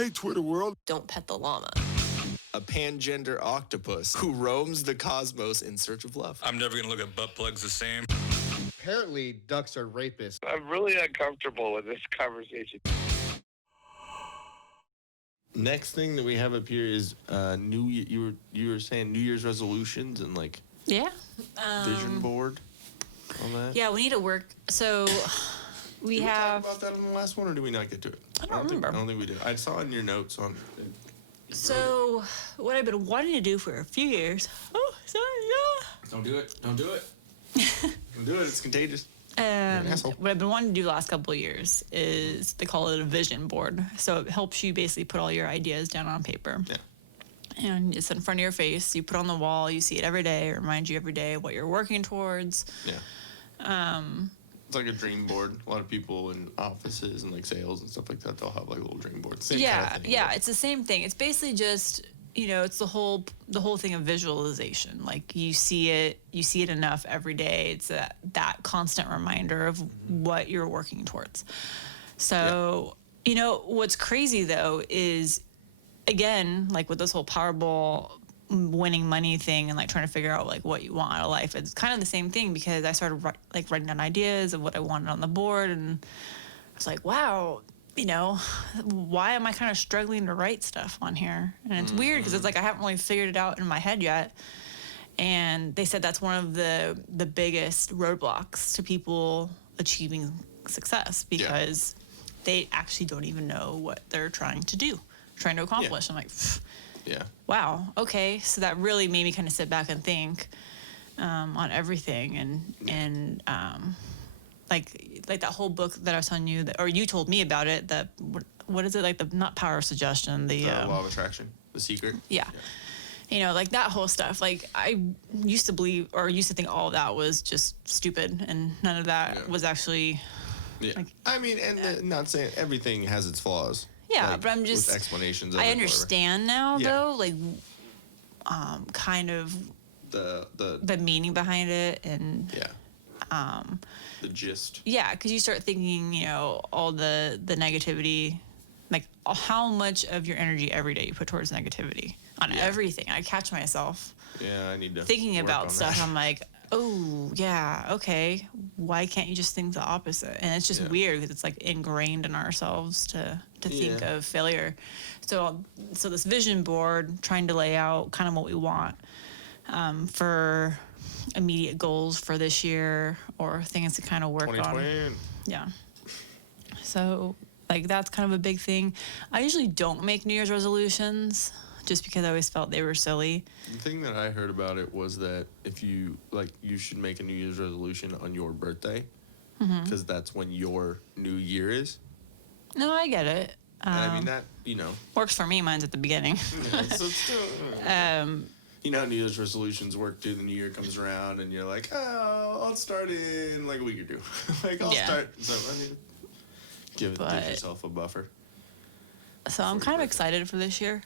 Hey, Twitter world. Don't pet the llama. A pangender octopus who roams the cosmos in search of love. I'm never going to look at butt plugs the same. Apparently, ducks are rapists. I'm really uncomfortable with this conversation. Next thing that we have up here is you were saying New Year's resolutions and like vision board. All that. Yeah, we need to work. So we Did have. we talk about that in the last one, or did we not get to it? I don't remember. I don't think we did. I saw it in your notes on. So what I've been wanting to do for a few years. Oh, sorry, yeah. Don't do it. Don't do it. Don't do it. It's contagious. What I've been wanting to do the last couple of years is they call it a vision board. So it helps you basically put all your ideas down on paper. Yeah. And it's in front of your face. You put it on the wall. You see it every day. It reminds you every day what you're working towards. Yeah. It's like a dream board. A lot of people in offices and like sales and stuff like that, they'll have like little dream boards. Same kind of thing, yeah. It's the same thing. It's basically just, it's the whole thing of visualization. Like you see it enough every day. It's that constant reminder of what you're working towards. So, what's crazy though is, again, like with this whole Powerball winning money thing and like trying to figure out like what you want out of life, it's kind of the same thing because I started writing down ideas of what I wanted on the board, and I was like, wow, why am I kind of struggling to write stuff on here? And it's weird because it's like I haven't really figured it out in my head yet. And they said that's one of the biggest roadblocks to people achieving success because they actually don't even know what they're trying to accomplish. I'm like, wow, okay. So that really made me kind of sit back and think on everything and like that whole book that I was telling you, or you told me about it, that, what is it, like the, not power of suggestion, the law of attraction, The Secret. Yeah. Like that whole stuff, like I used to believe or used to think all of that was just stupid and none of that was actually. Yeah. Like, I mean, and not saying everything has its flaws. Yeah, like, but I'm just. With explanations. I understand now, though, like, kind of. The meaning behind it and. Yeah. The gist. Yeah, because you start thinking, all the negativity, like how much of your energy every day you put towards negativity on everything. I catch myself. Yeah, I need to. Thinking about stuff. I'm like, oh yeah, okay. Why can't you just think the opposite? And it's just weird because it's like ingrained in ourselves to think of failure. So this vision board, trying to lay out kind of what we want for immediate goals for this year or things to kind of work on. Yeah. So like that's kind of a big thing. I usually don't make New Year's resolutions just because I always felt they were silly. The thing that I heard about it was that if you should make a New Year's resolution on your birthday because that's when your new year is. No, I get it. And I mean that, works for me. Mine's at the beginning. Yeah, so it's still, how New Year's resolutions work too. The new year comes around and you're like, oh, I'll start in like a week or two. I'll start. So I mean, give yourself a buffer. So I'm kind of excited for this year.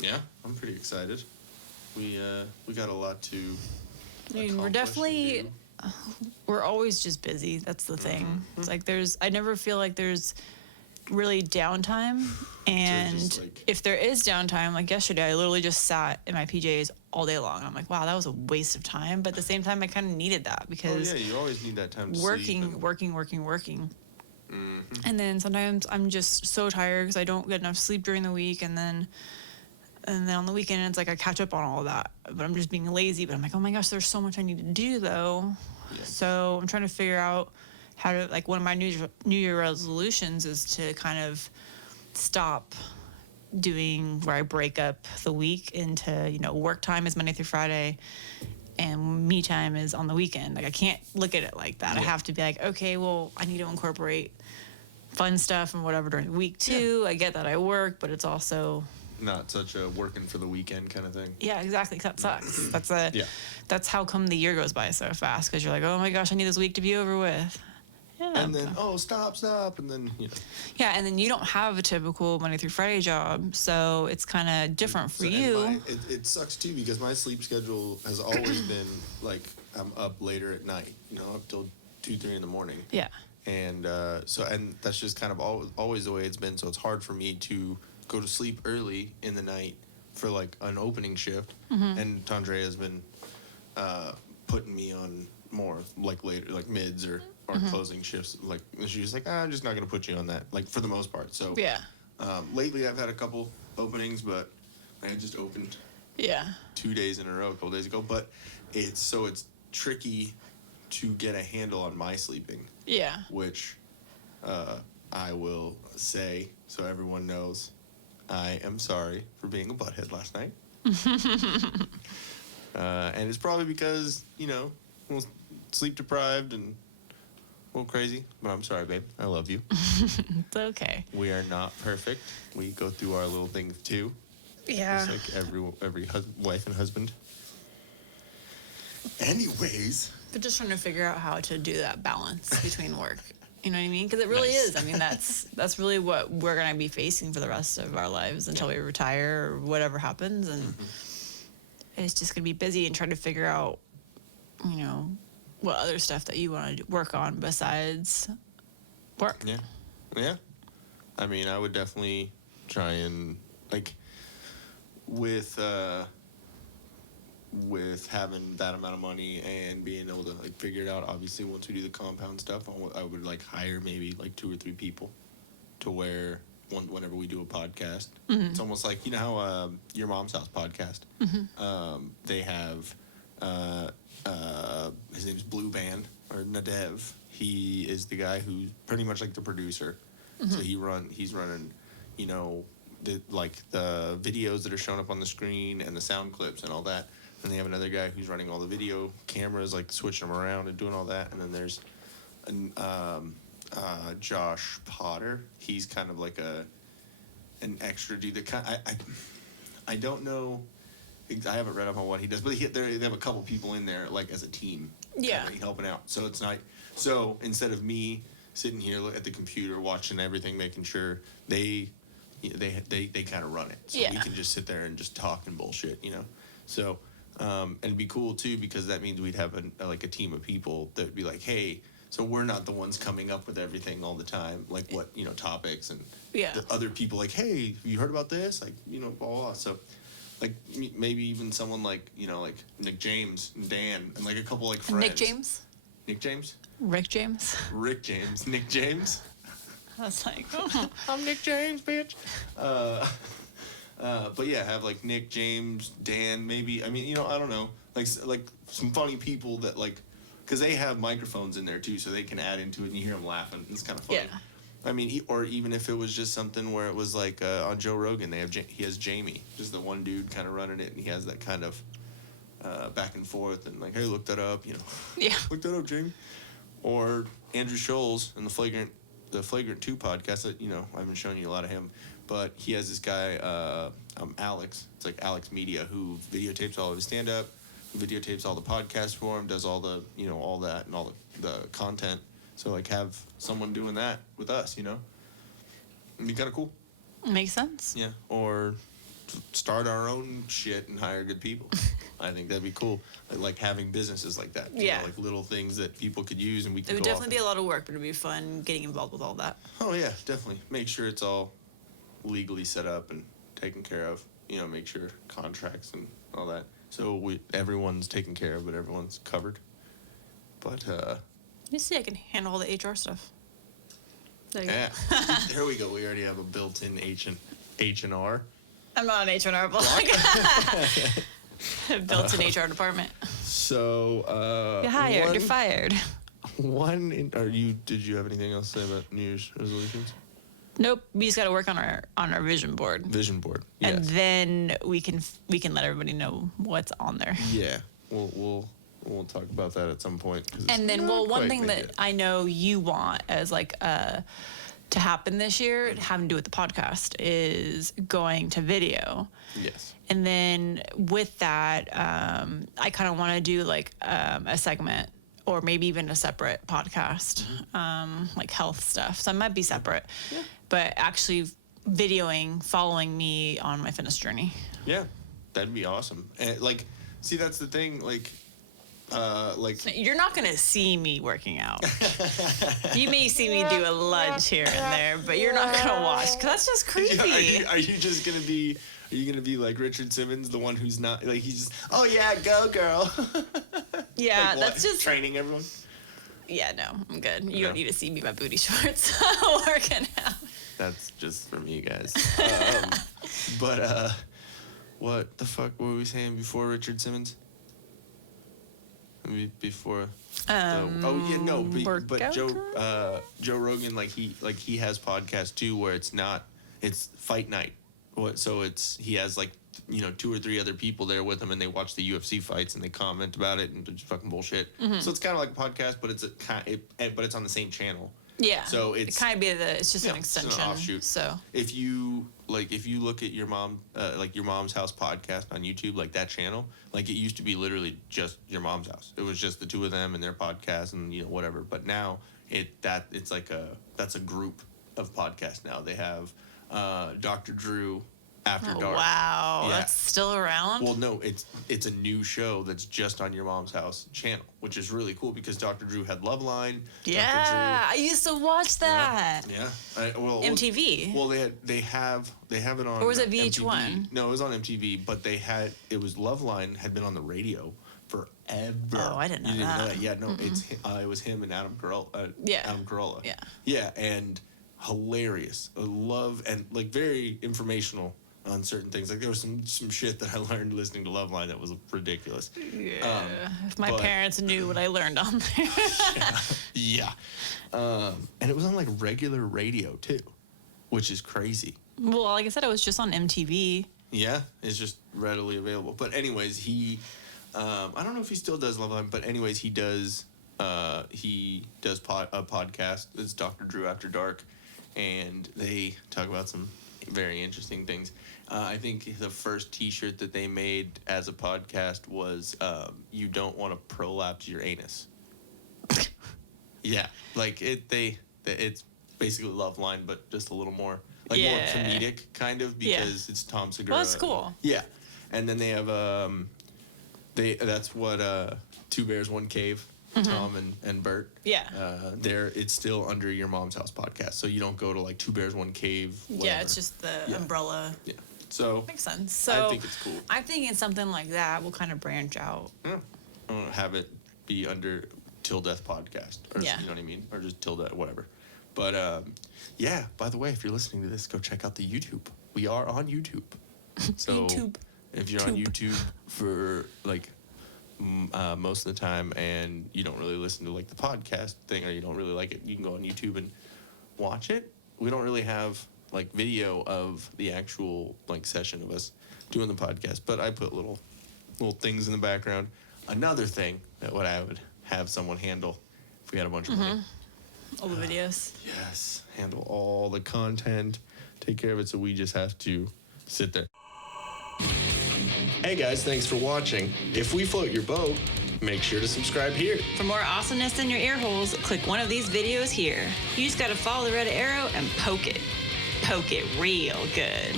Yeah, I'm pretty excited. We got a lot to. I mean, we're always just busy. That's the thing. It's like I never feel like there's really downtime. And if there is downtime, like yesterday, I literally just sat in my PJs all day long. I'm like, wow, that was a waste of time. But at the same time, I kind of needed that because you always need that time to working. And then sometimes I'm just so tired because I don't get enough sleep during the week. And then on the weekend, it's like I catch up on all of that. But I'm just being lazy. But I'm like, oh my gosh, there's so much I need to do though. Yeah. So I'm trying to figure out how to, like, one of my New Year resolutions is to kind of stop doing where I break up the week into, work time is Monday through Friday and me time is on the weekend. Like, I can't look at it like that. Yeah. I have to be like, okay, well, I need to incorporate fun stuff and whatever during the week too. Yeah. I get that I work, but it's also not such a working for the weekend kind of thing. Yeah, exactly. That sucks. That's how come the year goes by so fast, because you're like, oh my gosh, I need this week to be over with. Yeah. And then, stop, and then, Yeah, and then you don't have a typical Monday through Friday job, so it's kind of different for you. It sucks, too, because my sleep schedule has always been, like, I'm up later at night, up till 2, 3 in the morning. Yeah. And and that's just kind of always the way it's been, so it's hard for me to go to sleep early in the night for like an opening shift, and Tandrea has been putting me on more like later, like mids or closing shifts. Like she's like, I'm just not gonna put you on that, like for the most part. So Yeah. lately I've had a couple openings, but I had just opened Yeah. 2 days in a row a couple days ago. But it's tricky to get a handle on my sleeping, Yeah. which I will say so everyone knows. I am sorry for being a butthead last night. And it's probably because, you know, a little sleep deprived and a little crazy. But I'm sorry, babe. I love you. It's okay. We are not perfect. We go through our little things too. Yeah. Just like every wife and husband. Anyways. But just trying to figure out how to do that balance between work. You know what I mean? Because it really is. I mean, that's really what we're going to be facing for the rest of our lives until we retire or whatever happens. And it's just going to be busy and trying to figure out, you know, what other stuff that you want to work on besides work. Yeah. Yeah. I mean, I would definitely try and, like, with having that amount of money and being able to like figure it out, obviously once we do the compound stuff, I would like hire maybe like 2 or 3 people to where whenever we do a podcast, it's almost like, you know how Your Mom's House podcast, they have his name's Blue Band or Nadev. He is the guy who's pretty much like the producer. So he's running, you know, the videos that are showing up on the screen and the sound clips and all that. And they have another guy who's running all the video cameras, like switching them around and doing all that. And then there's Josh Potter. He's kind of like an extra dude that I don't know. I haven't read up on what he does, but they have a couple people in there like as a team, Yeah. helping out. So it's not. So instead of me sitting here at the computer watching everything, making sure they kind of run it. So we can just sit there and just talk and bullshit, you know. So. And it'd be cool too because that means we'd have a team of people that would be like, hey, so we're not the ones coming up with everything all the time, like what, you know, topics and the other people like, hey, you heard about this, like, you know, blah, blah, blah. So like maybe even someone like, you know, like Nick James and Dan and like a couple like friends. Nick James? Rick James. Nick James. I was like, oh. I'm Nick James, bitch. But yeah, have like Nick, James, Dan, maybe. I mean, you know, I don't know, like some funny people that like, because they have microphones in there too, so they can add into it and you hear them laughing. It's kind of funny. Yeah. I mean, or even if it was just something where it was like on Joe Rogan, he has Jamie, just the one dude kind of running it, and he has that kind of back and forth and like, hey, look that up, you know. Yeah. Look that up, Jamie. Or Andrew Scholes in the Flagrant 2 podcast that, you know, I've been showing you a lot of him. But he has this guy, Alex. It's like Alex Media, who videotapes all of his stand-up, videotapes all the podcasts for him, does all the, you know, all that and all the content. So, like, have someone doing that with us, you know? It'd be kind of cool. Makes sense. Yeah. Or start our own shit and hire good people. I think that'd be cool. Like having businesses like that. You know, like little things that people could use and we could It would definitely be a lot of work, but it'd be fun getting involved with all that. Oh, yeah, definitely. Make sure it's all legally set up and taken care of, you know, make sure contracts and all that. So everyone's taken care of, but everyone's covered. But You see, I can handle all the HR stuff. There you yeah, there we go. We already have a built-in H&R. I'm not an HR block. Built-in HR department. So You're hired. You're fired. Did you have anything else to say about New Year's resolutions? Nope. We just got to work on our vision board. Vision board. Yes. And then we can let everybody know what's on there. Yeah. We'll talk about that at some point. And then, one thing that I know you want as like to happen this year, having to do with the podcast, is going to video. Yes. And then with that, I kind of want to do like a segment or maybe even a separate podcast, like health stuff. So it might be separate, but actually videoing, following me on my fitness journey. Yeah, that'd be awesome. And like, see, that's the thing. Like, You're not gonna see me working out. You may see me do a lunge here and there, but you're not gonna watch because that's just creepy. Are you just gonna be? Are you gonna be like Richard Simmons, the one who's not like he's just? Oh yeah, go girl. Yeah, like, that's just training everyone. Yeah, no, I'm good. You don't need to see me my booty shorts working out. That's just for me, guys. What the fuck were we saying before Richard Simmons? Before. But Joe Rogan, he has podcasts too where it's fight night. So he has 2 or 3 other people there with him, and they watch the UFC fights and they comment about it and just fucking bullshit. Mm-hmm. So it's kind of like a podcast, but it's on the same channel. Yeah. So it's kind of it's just an extension. It's an offshoot. So if you look at your mom's house podcast on YouTube, like that channel, it used to be literally just your mom's house. It was just the 2 of them and their podcast and whatever. But now that's a group of podcasts now. They have Dr. Drew After Dark. Wow, yeah. That's still around? Well, no, it's a new show that's just on your mom's house channel, which is really cool because Dr. Drew had Loveline. Yeah, I used to watch that. Yeah. MTV. Well, they have it on. Or was it VH1? MTV. No, it was on MTV, but it was Loveline had been on the radio forever. Oh, I didn't know that. Yeah, no, it was him and Adam Carolla. Adam Carolla. Yeah. Yeah, and hilarious. I love and very informational on certain things. There was some shit that I learned listening to Loveline that was ridiculous. Yeah. If my parents knew what I learned on there. Yeah. And it was on regular radio too, which is crazy. Well, like I said, it was just on MTV. Yeah, it's just readily available. But anyways, he I don't know if he still does Loveline, but anyways, he does a podcast. It's Dr. Drew After Dark, and they talk about some very interesting things. I think the first T-shirt that they made as a podcast was "You don't want to prolapse your anus." Yeah, it's basically Loveline, but just a little more more comedic kind of because it's Tom Segura. Well, that's cool. Yeah, and then they have that's what 2 Bears 1 Cave. Mm-hmm. Tom and Bert. Yeah. It's still under Your Mom's House podcast, so you don't go to 2 Bears 1 Cave. Whatever. Yeah, it's just the umbrella. Yeah. So makes sense. So I think it's cool. I'm thinking something like that will kind of branch out. Yeah. I'm gonna have it be under Till Death podcast, or you know what I mean, or just Till Death, whatever. But yeah. By the way, if you're listening to this, go check out the YouTube. We are on YouTube. So if you're on YouTube for most of the time and you don't really listen to the podcast thing or you don't really like it, you can go on YouTube and watch it. We don't really have video of the actual session of us doing the podcast, but I put little things in the background. Another thing that I would have someone handle if we had a bunch of money. All the videos. Yes, handle all the content, take care of it, so we just have to sit there. Hey guys, thanks for watching. If we float your boat, make sure to subscribe here. For more awesomeness in your ear holes, click one of these videos here. You just gotta follow the red arrow and poke it. Poke it real good.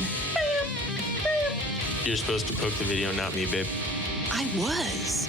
You're supposed to poke the video, not me, babe. I was.